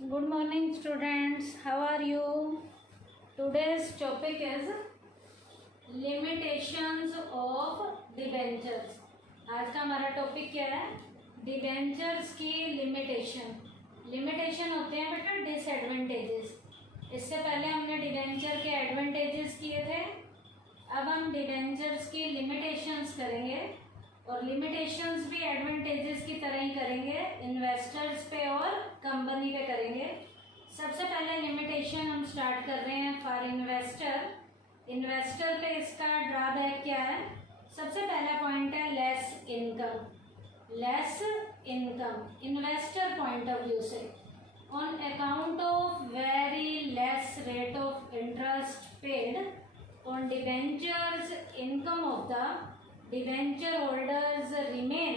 Good morning students, how are you? Today's topic is limitations of debentures. आज का हमारा topic क्या है? डिबेंचर्स की लिमिटेशन होते हैं बेटा डिसएडवांटेजेस। इससे पहले हमने डिबेंचर के एडवांटेजेस किए थे, अब हम डिबेंचर्स की लिमिटेशंस करेंगे और लिमिटेशंस भी एडवांटेजेस की तरह ही करेंगे, इन्वेस्टर्स पे और कंपनी पे करेंगे। सबसे पहले लिमिटेशन हम स्टार्ट कर रहे हैं फॉर इन्वेस्टर पे इसका ड्रॉबैक क्या है? सबसे पहला पॉइंट है less income investor point of view से on account of very less rate of interest paid on debentures income of the debenture holders remain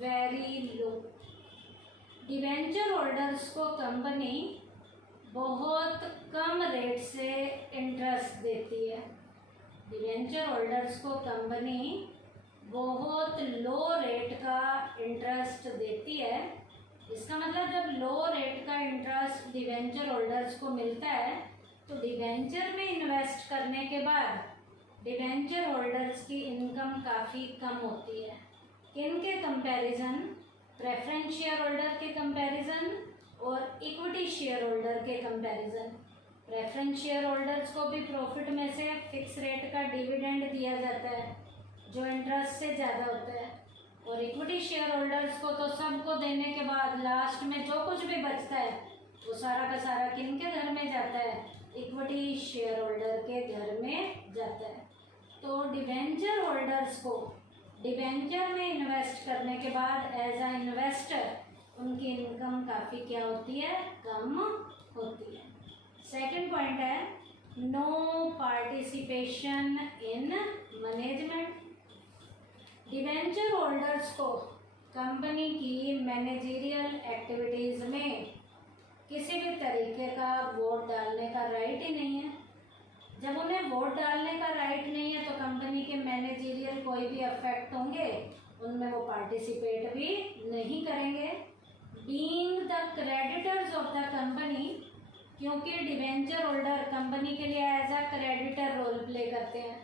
very low. Debenture holders को company बहुत कम रेट से इंटरेस्ट देती है। Debenture holders को company बहुत लो rate का इंटरेस्ट देती है। इसका मतलब जब लो रेट का इंटरेस्ट डिबेंचर होल्डर्स को मिलता है तो डिबेंचर में इन्वेस्ट करने के बाद डिबेंचर होल्डर्स की इनकम काफ़ी कम होती है। किन के कंपैरिजन? प्रेफरेंस शेयर होल्डर के कंपैरिजन और इक्विटी शेयर होल्डर के कंपैरिजन। प्रेफरेंस शेयर होल्डर्स को भी प्रॉफिट में से फिक्स रेट का डिविडेंड दिया जाता है जो इंटरेस्ट से ज़्यादा होता है, और इक्विटी शेयर होल्डर्स को तो सबको देने के बाद लास्ट में जो कुछ भी बचता है वो सारा का सारा किन के घर में जाता है? इक्विटी शेयर होल्डर के घर में जाता है। तो डिबेंचर होल्डर्स को डिबेंचर में इन्वेस्ट करने के बाद एज अ इन्वेस्टर उनकी इनकम काफ़ी क्या होती है? कम होती है। सेकंड पॉइंट है no participation in management. Debenture holders को कंपनी की मैनेजरियल एक्टिविटीज़ में किसी भी तरीके का वोट डालने का राइट ही नहीं है। जब उन्हें वोट डालने का राइट नहीं है तो कंपनी के मैनेजरियल कोई भी अफेक्ट होंगे उनमें वो पार्टिसिपेट भी नहीं करेंगे। Being the creditors of the company, क्योंकि डिबेंचर होल्डर कंपनी के लिए as a creditor role play करते हैं।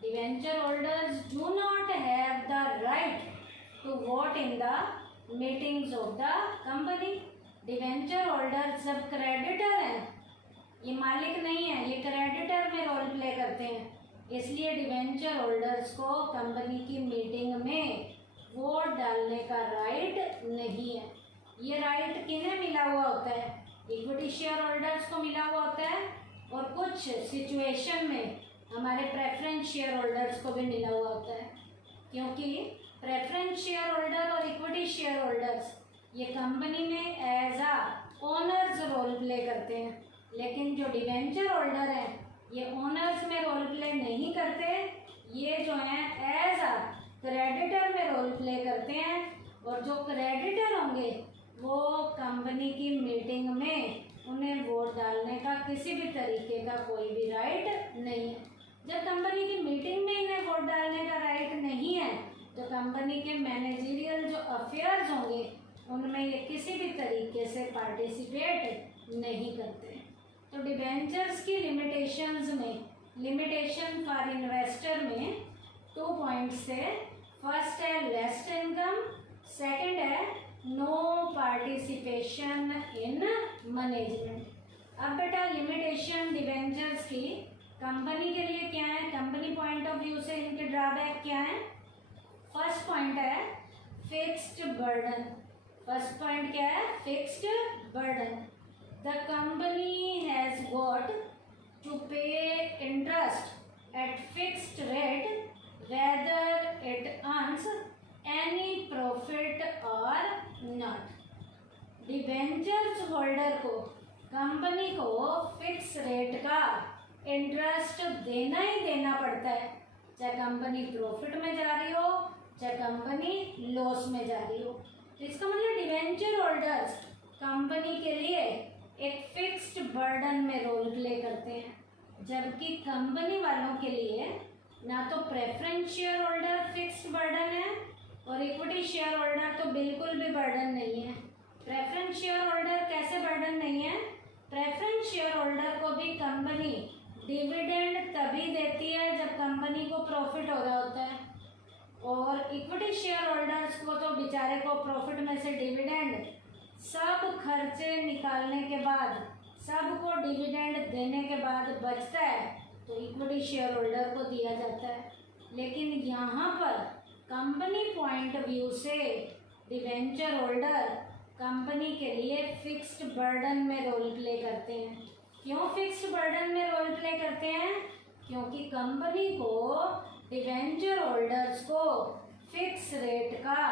Debenture holders do not have the right to vote in the meetings of the company. Debenture holder जब creditor हैं, ये मालिक नहीं है, ये क्रेडिटर में रोल प्ले करते हैं, इसलिए डिबेंचर होल्डर्स को कंपनी की मीटिंग में वोट डालने का राइट नहीं है। ये राइट किन्हें मिला हुआ होता है? इक्विटी शेयर होल्डर्स को मिला हुआ होता है और कुछ सिचुएशन में हमारे प्रेफरेंस शेयर होल्डर्स को भी मिला हुआ होता है, क्योंकि प्रेफरेंस शेयर होल्डर और इक्विटी शेयर होल्डर्स ये कंपनी में एज आ ओनर्स रोल प्ले करते हैं, लेकिन जो डिबेंचर होल्डर हैं ये ओनर्स में रोल प्ले नहीं करते, ये जो हैं एज आ क्रेडिटर में रोल प्ले करते हैं। और जो क्रेडिटर होंगे वो कंपनी की मीटिंग में उन्हें वोट डालने का किसी भी तरीके का कोई भी राइट नहीं है। जब कंपनी की मीटिंग में इन्हें वोट डालने का राइट नहीं है तो कंपनी के मैनेजरियल जो अफेयर्स होंगे उनमें ये किसी भी तरीके से पार्टिसिपेट नहीं करते। तो डिबेंचर्स की लिमिटेशंस में लिमिटेशन फॉर इन्वेस्टर में 2 पॉइंट्स है। फर्स्ट है लेस इनकम, सेकंड है नो पार्टिसिपेशन इन मैनेजमेंट। अब बेटा लिमिटेशन डिबेंचर्स की कंपनी के लिए क्या है? कंपनी पॉइंट ऑफ व्यू से इनके ड्रॉबैक क्या है? फर्स्ट पॉइंट है फिक्स्ड बर्डन। फर्स्ट पॉइंट क्या है? Fixed burden. The company has got to pay interest at fixed rate whether it earns any profit or not. Debentures holder को company को fix rate का interest देना ही देना पड़ता है, चाहे कंपनी प्रॉफिट में जा रही हो चाहे कंपनी लॉस में जा रही हो। तो इसका मतलब डिबेंचर होल्डर्स कंपनी के लिए एक फिक्स्ड बर्डन में रोल प्ले करते हैं, जबकि कंपनी वालों के लिए ना तो preference share holder fixed burden है और इक्विटी शेयर होल्डर तो बिल्कुल भी बर्डन नहीं है। प्रेफरेंस शेयर होल्डर कैसे बर्डन नहीं है? प्रेफरेंस शेयर होल्डर को भी कंपनी डिविडेंड तभी देती है जब कंपनी को प्रॉफिट हो रहा होता है, और इक्विटी शेयर होल्डर्स को तो बेचारे को प्रॉफिट में से डिविडेंड सब खर्चे निकालने के बाद, सबको डिविडेंड देने के बाद बचता है तो इक्विटी शेयर होल्डर को दिया जाता है। लेकिन यहाँ पर कंपनी पॉइंट ऑफ व्यू से डिवेंचर होल्डर कंपनी के लिए फिक्स्ड बर्डन में रोल प्ले करते हैं। क्यों फिक्स्ड बर्डन में रोल प्ले करते हैं? क्योंकि कंपनी को डिवेंचर होल्डर्स को फिक्स रेट का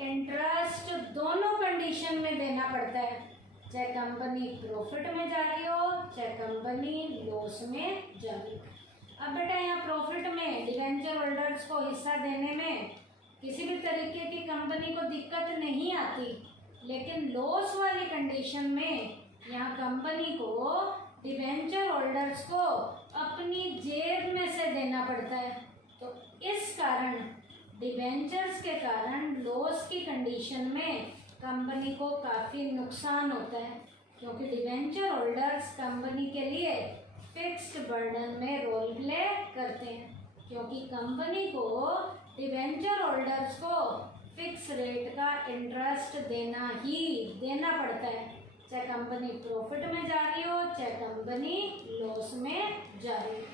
इंटरेस्ट दोनों कंडीशन में देना पड़ता है, चाहे कंपनी प्रॉफिट में जा रही हो चाहे कंपनी लॉस में जा रही हो। अब बेटा यहाँ प्रॉफिट में डिवेंचर होल्डर्स को हिस्सा देने में किसी भी तरीके की कंपनी को दिक्कत नहीं आती, लेकिन लॉस वाली कंडीशन में यहाँ कंपनी को डिवेंचर होल्डर्स को अपनी जेब में से देना पड़ता है। तो इस कारण डिवेंचर्स के कारण लॉस की कंडीशन में कंपनी को काफ़ी नुकसान होता है, क्योंकि डिवेंचर होल्डर्स कंपनी के लिए फिक्स्ड बर्डन में रोल प्ले करते हैं। क्योंकि कंपनी को डिवेंचर होल्डर्स को फिक्स रेट का इंटरेस्ट देना पड़ता है, चाहे कंपनी प्रॉफिट में जा रही हो चाहे कंपनी लॉस में जा रही हो।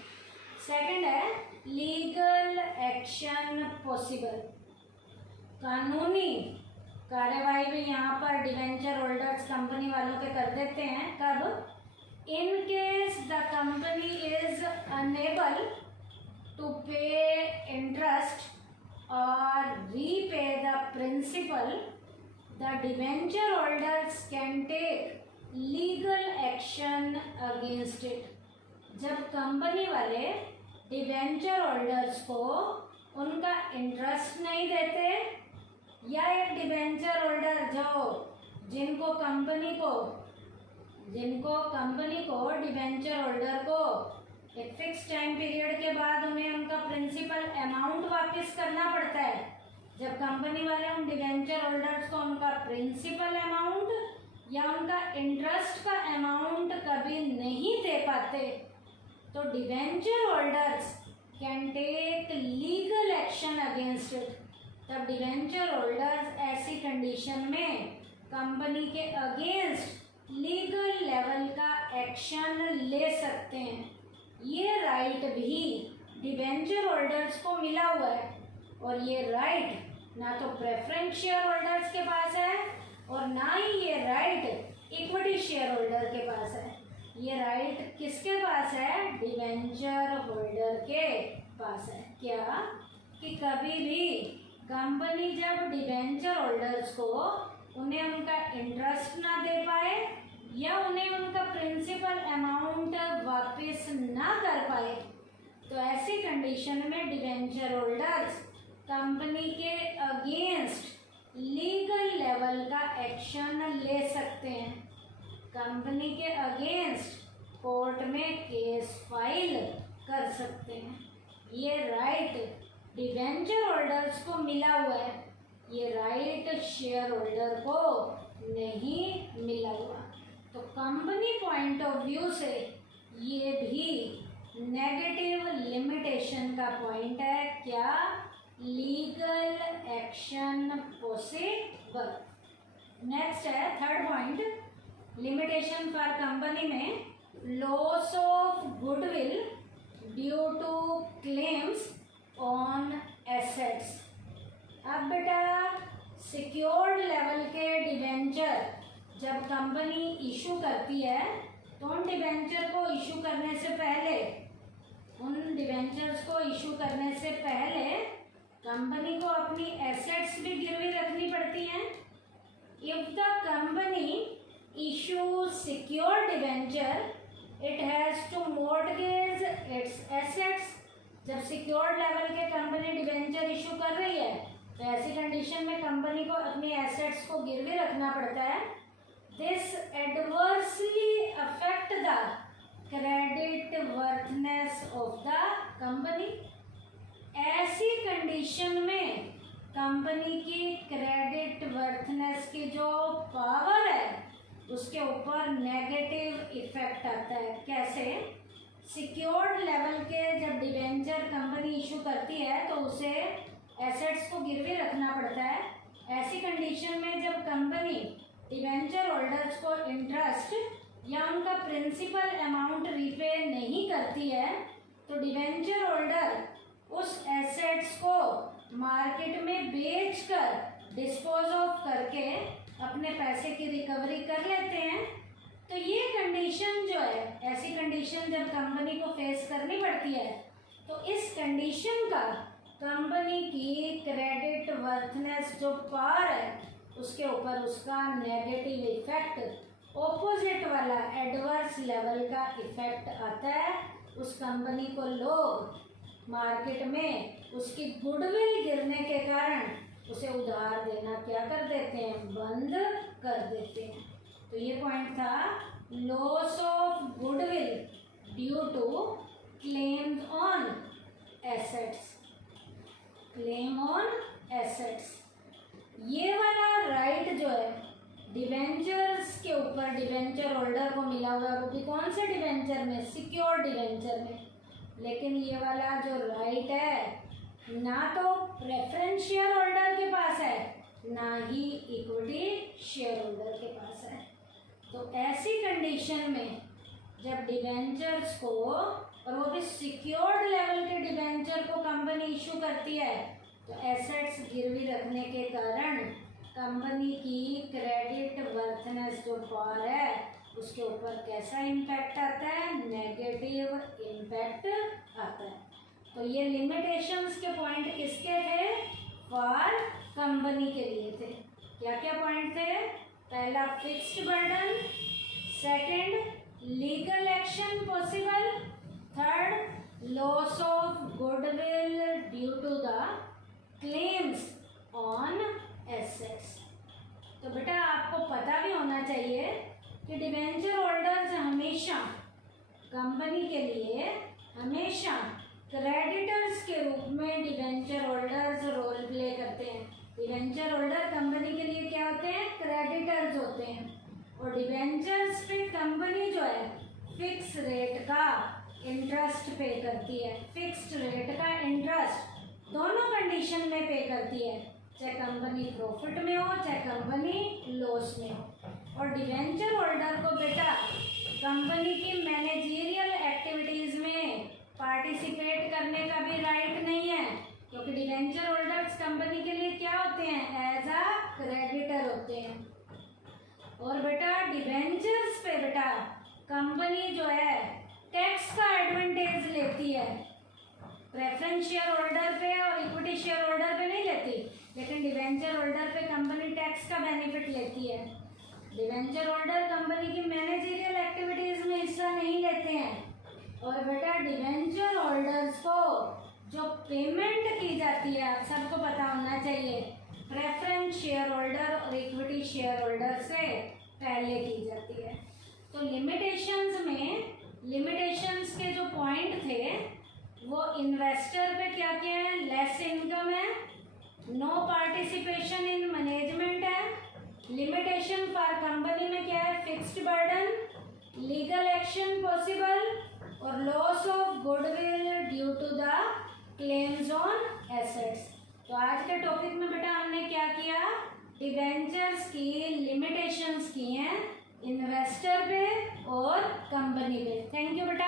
सेकंड है लीगल एक्शन पॉसिबल। कानूनी कार्यवाही भी यहाँ पर डिवेंचर होल्डर्स कंपनी वालों के कर देते हैं। कब? In case the company is unable to pay interest or repay the principal, the debenture holders can take legal action against it। जब कंपनी वाले डिवेंचर होल्डर्स को उनका इंटरेस्ट नहीं देते, या एक डिवेंचर होल्डर जिनको कंपनी को डिवेंचर होल्डर को एक फिक्स टाइम पीरियड के बाद उन्हें उनका प्रिंसिपल अमाउंट वापस करना पड़ता है। जब कंपनी वाले उन डिवेंचर होल्डर्स को उनका प्रिंसिपल अमाउंट या उनका इंटरेस्ट का अमाउंट कभी नहीं दे पाते, तो debenture holders can take legal action against it. तब डिवेंचर होल्डर्स ऐसी कंडीशन में कंपनी के अगेंस्ट लीगल लेवल का एक्शन ले सकते हैं। ये राइट भी डिवेंचर होल्डर्स को मिला हुआ है, और ये राइट ना तो प्रेफरेंस शेयर होल्डर्स के पास है और ना ही ये राइट इक्विटी शेयर होल्डर के पास है। ये राइट किसके पास है? डिवेंचर होल्डर के पास है। क्या? कि कभी भी कंपनी जब डिवेंचर होल्डर्स को उन्हें उनका इंटरेस्ट ना दे पाए या उन्हें उनका प्रिंसिपल अमाउंट वापस ना कर पाए, तो ऐसी कंडीशन में डिवेंचर होल्डर्स कंपनी के अगेंस्ट लीगल लेवल का एक्शन ले सकते हैं। कंपनी के अगेंस्ट कोर्ट में केस फाइल कर सकते हैं। ये राइट डिवेंचर होल्डर्स को मिला हुआ है, ये राइट शेयर होल्डर को नहीं मिला हुआ। तो कंपनी पॉइंट ऑफ व्यू से ये भी नेगेटिव लिमिटेशन का पॉइंट है। क्या? Legal action possible. नेक्स्ट है third point, limitation for company में loss of goodwill due to claims on assets. अब बेटा सिक्योर्ड लेवल के डिवेंचर जब कंपनी इशू करती है, तो उन डिवेंचर को इशू करने से पहले कंपनी को अपनी एसेट्स भी गिरवी रखनी पड़ती हैं। If the company issue secure debenture, it has to mortgage its assets. जब सिक्योर्ड लेवल के कंपनी डिवेंचर इशू कर रही है, तो ऐसी कंडीशन में कंपनी को अपनी एसेट्स को गिरवी रखना पड़ता है। This adversely affect the credit वर्थनेस of the company. ऐसी कंडीशन में कंपनी की क्रेडिट वर्थनेस की जो पावर है उसके ऊपर नेगेटिव इफेक्ट आता है। कैसे? सिक्योर्ड लेवल के जब डिबेंचर कंपनी इशू करती है तो उसे एसेट्स को गिरवी रखना पड़ता है। ऐसी कंडीशन में जब कंपनी डिबेंचर होल्डर्स को इंटरेस्ट या उनका प्रिंसिपल अमाउंट रीपे नहीं करती है तो डिबेंचर होल्डर उस एसेट्स को मार्केट में बेचकर डिस्पोज ऑफ करके अपने पैसे की रिकवरी कर लेते हैं। तो ये कंडीशन जो है, ऐसी कंडीशन जब कंपनी को फेस करनी पड़ती है तो इस कंडीशन का कंपनी की क्रेडिट वर्थनेस जो पावर है उसके ऊपर उसका नेगेटिव इफेक्ट, ऑपोजिट वाला एडवर्स लेवल का इफेक्ट आता है। उस कंपनी को लोग मार्केट में उसकी गुडविल गिरने के कारण उसे उधार देना क्या कर देते हैं, बंद कर देते हैं। तो ये पॉइंट था loss of goodwill due to claims on assets. Claim on assets, ये वाला राइट जो है डिवेंचर्स के ऊपर डिवेंचर होल्डर को मिला हुआ है, वो भी कौन से डिवेंचर में, सिक्योर्ड डिवेंचर में। लेकिन ये वाला जो राइट है ना तो प्रेफरेंस शेयर होल्डर के पास है ना ही इक्विटी शेयर होल्डर के पास है। तो ऐसी कंडीशन में जब डिवेंचर्स को, और वो भी सिक्योर्ड लेवल के डिवेंचर को कंपनी इशू करती है तो एसेट्स गिरवी रखने के कारण कंपनी की क्रेडिट वर्थनेस जो पावर है उसके ऊपर कैसा इम्पैक्ट आता है, नेगेटिव इम्पैक्ट आता है। तो ये लिमिटेशंस के पॉइंट किसके थे, फॉर कंपनी के लिए थे। क्या क्या पॉइंट थे? पहला fixed burden, second legal action possible, third loss of goodwill due to the claims on assets. तो बेटा आपको पता भी होना चाहिए कि डिवेंचर होल्डर्स हमेशा कंपनी के लिए हमेशा क्रेडिटर्स के रूप में डिवेंचर होल्डर्स रोल प्ले करते हैं। डिवेंचर होल्डर कंपनी के लिए क्या होते हैं, क्रेडिटर्स होते हैं। और डिवेंचर्स पे कंपनी जो है फिक्स रेट का इंटरेस्ट पे करती है। फिक्स्ड रेट का इंटरेस्ट दोनों कंडीशन में पे करती है, चाहे कंपनी प्रॉफिट में हो चाहे कंपनी लॉस में हो। और डिवेंचर होल्डर को बेटा कंपनी की मैनेजरियल एक्टिविटीज में पार्टिसिपेट करने का भी राइट नहीं है, क्योंकि डिवेंचर होल्डर्स कंपनी के लिए क्या होते हैं, एज अ क्रेडिटर होते हैं। और बेटा डिवेंचर्स पे बेटा कंपनी जो है टैक्स का एडवांटेज लेती है, प्रेफरेंस शेयर होल्डर पे और इक्विटी शेयर होल्डर पे नहीं लेती, लेकिन डिवेंचर होल्डर पे कंपनी टैक्स का बेनिफिट लेती है। डिवेंचर होल्डर कंपनी की मैनेजरियल एक्टिविटीज में हिस्सा नहीं लेते हैं। और बेटा डिवेंचर होल्डर्स को जो पेमेंट की जाती है आप सबको पता होना चाहिए, प्रेफरेंस शेयर होल्डर और इक्विटी शेयर होल्डर से पहले की जाती है। तो लिमिटेशंस में, लिमिटेशंस के जो पॉइंट थे वो इन्वेस्टर पे क्या क्या है, लेस इनकम है, नो पार्टिसिपेशन इन मैनेजमेंट है, लिमिटेशन फॉर कंपनी में क्या है, fixed burden, legal action possible और loss of goodwill due to the claims on assets. तो आज के टॉपिक में बेटा हमने क्या किया, डिवेंचर्स की लिमिटेशंस की हैं इन्वेस्टर पे और कंपनी पे। थैंक यू बेटा।